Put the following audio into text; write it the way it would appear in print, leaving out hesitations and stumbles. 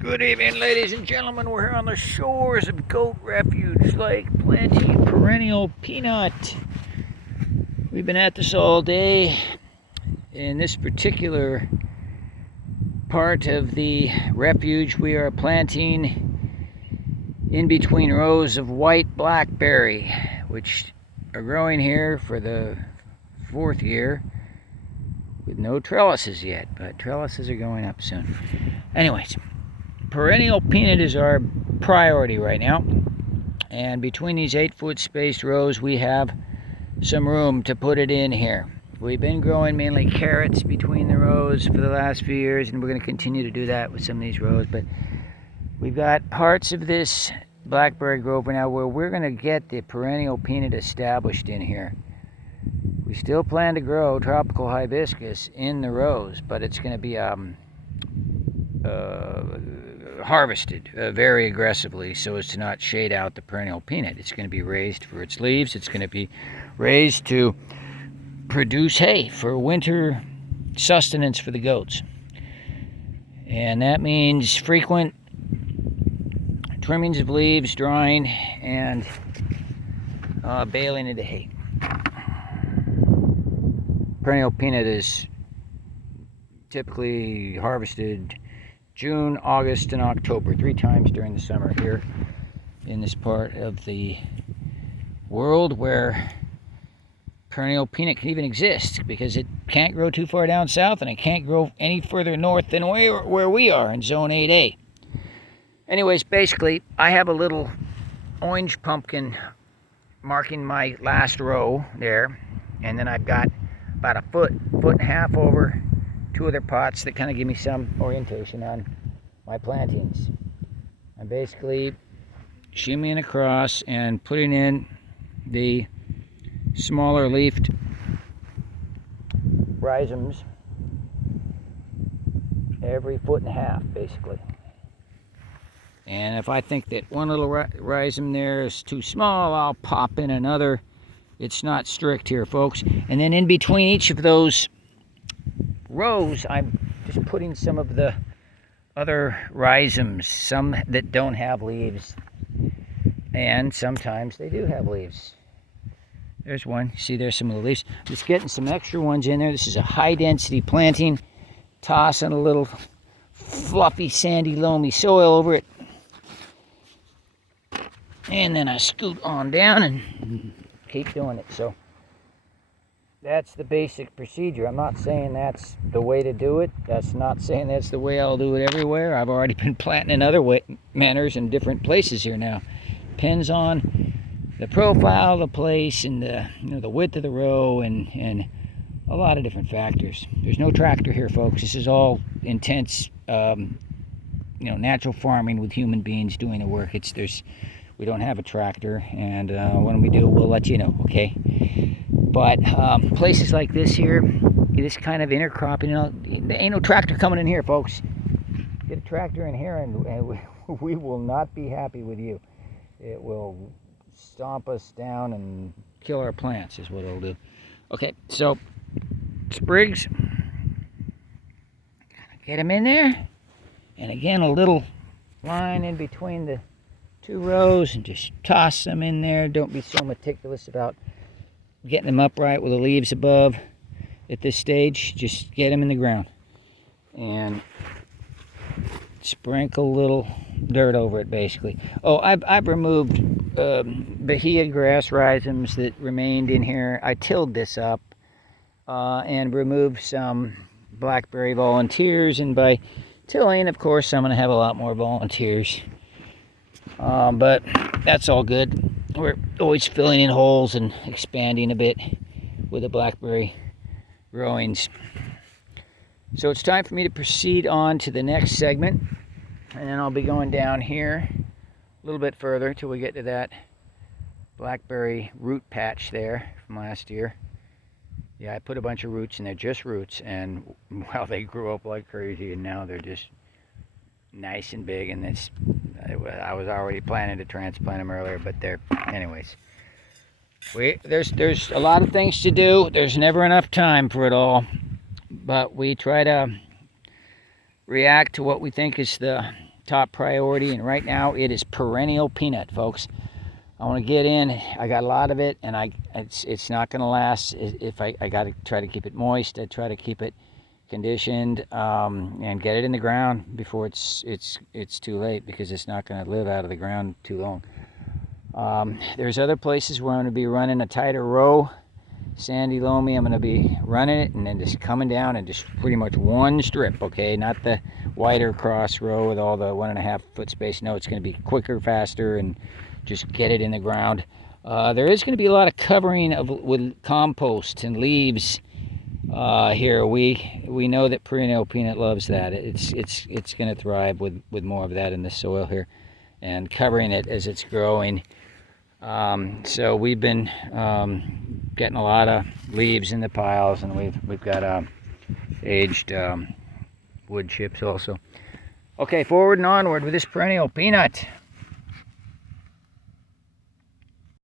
Good evening, ladies and gentlemen. We're here on the shores of Goat Refuge Lake planting perennial peanut. We've been at this all day. In this particular part of the refuge, we are planting in between rows of white blackberry, which are growing here for the fourth year with no trellises yet, but trellises are going up soon. Anyways, perennial peanut is our priority right now, and between these 8-foot spaced rows we have some room to put it in here. We've been growing mainly carrots between the rows for the last few years, and we're going to continue to do that with some of these rows, but we've got parts of this blackberry grove now where we're going to get the perennial peanut established in here. We still plan to grow tropical hibiscus in the rows, but it's going to be harvested very aggressively so as to not shade out the perennial peanut. It's going to be raised for its leaves. It's going to be raised to produce hay for winter sustenance for the goats. And that means frequent trimmings of leaves, drying, and baling into hay. Perennial peanut is typically harvested June, August, and October, 3 times during the summer here in this part of the world where perennial peanut can even exist, because it can't grow too far down south and it can't grow any further north than where we are in Zone 8A. Anyways, basically, I have a little orange pumpkin marking my last row there, and then I've got about a foot and a half over 2 other pots that kind of give me some orientation on my plantings. I'm basically shimmying across and putting in the smaller leafed rhizomes every 1.5 feet basically. And if I think that one little rhizome there is too small, I'll pop in another. It's not strict here, folks. And then in between each of those rows, I'm just putting some of the other rhizomes, some that don't have leaves, and sometimes they do have leaves. There's one. See, there's some of the leaves. Just getting some extra ones in there. This is a high density planting. Tossing a little fluffy, sandy, loamy soil over it. And then I scoot on down and keep doing it. So that's the basic procedure. I'm not saying that's the way to do it. That's not saying that's the way I'll do it everywhere. I've already been planting in other manners in different places here now. Depends on the profile of the place and the width of the row and a lot of different factors. There's no tractor here, folks. This is all intense, natural farming with human beings doing the work. We don't have a tractor, and when we do, we'll let you know, okay? But places like this here, this kind of intercropping, there ain't no tractor coming in here, folks. Get a tractor in here and we will not be happy with you. It will stomp us down and kill our plants is what it'll do. Okay, so sprigs, get them in there. And again, a little line in between the 2 rows and just toss them in there. Don't be so meticulous about getting them upright with the leaves above at this stage. Just get them in the ground and sprinkle a little dirt over it basically. Oh, I've removed bahia grass rhizomes that remained in here. I tilled this up and removed some blackberry volunteers, and by tilling, of course, I'm going to have a lot more volunteers. But that's all good. We're always filling in holes and expanding a bit with the blackberry growings. So it's time for me to proceed on to the next segment, and then I'll be going down here a little bit further till we get to that blackberry root patch there from last year. Yeah, I put a bunch of roots in there, just roots, and wow, they grew up like crazy, and now they're just nice and big, and I was already planning to transplant them earlier, but anyways. There's a lot of things to do. There's never enough time for it all, but we try to react to what we think is the top priority, and right now it is perennial peanut, folks. I want to get in. I got a lot of it, and it's not going to last. If I got to try to keep it moist, I try to keep it conditioned and get it in the ground before it's too late, because it's not going to live out of the ground too long. There's other places where I'm going to be running a tighter row. Sandy loamy, I'm going to be running it and then just coming down and just pretty much one strip, okay? Not the wider cross row with all the 1.5 foot space. No, it's going to be quicker, faster, and just get it in the ground. There is going to be a lot of covering with compost and leaves here. We know that perennial peanut loves that. It's going to thrive with more of that in the soil here, and covering it as it's growing. So we've been getting a lot of leaves in the piles, and we've got aged wood chips also. Okay, forward and onward with this perennial peanut.